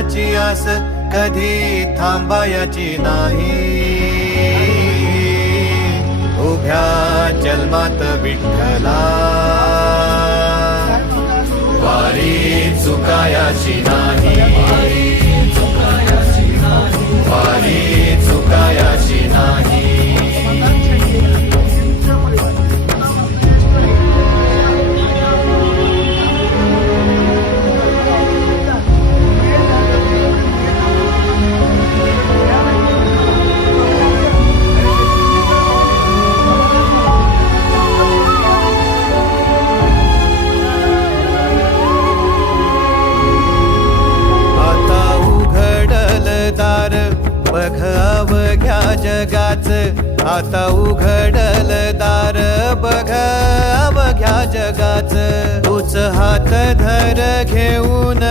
देवाची आस कधी थांबायची नाही. उभ्या जन्मात विठ्ठला वारी चुकायाची नाही. वारी चुकायाची नाही. बघ अवघ्या जगाच, आता उघडल दार बघ अवघ्या जगाच. तूच हात धर घेऊन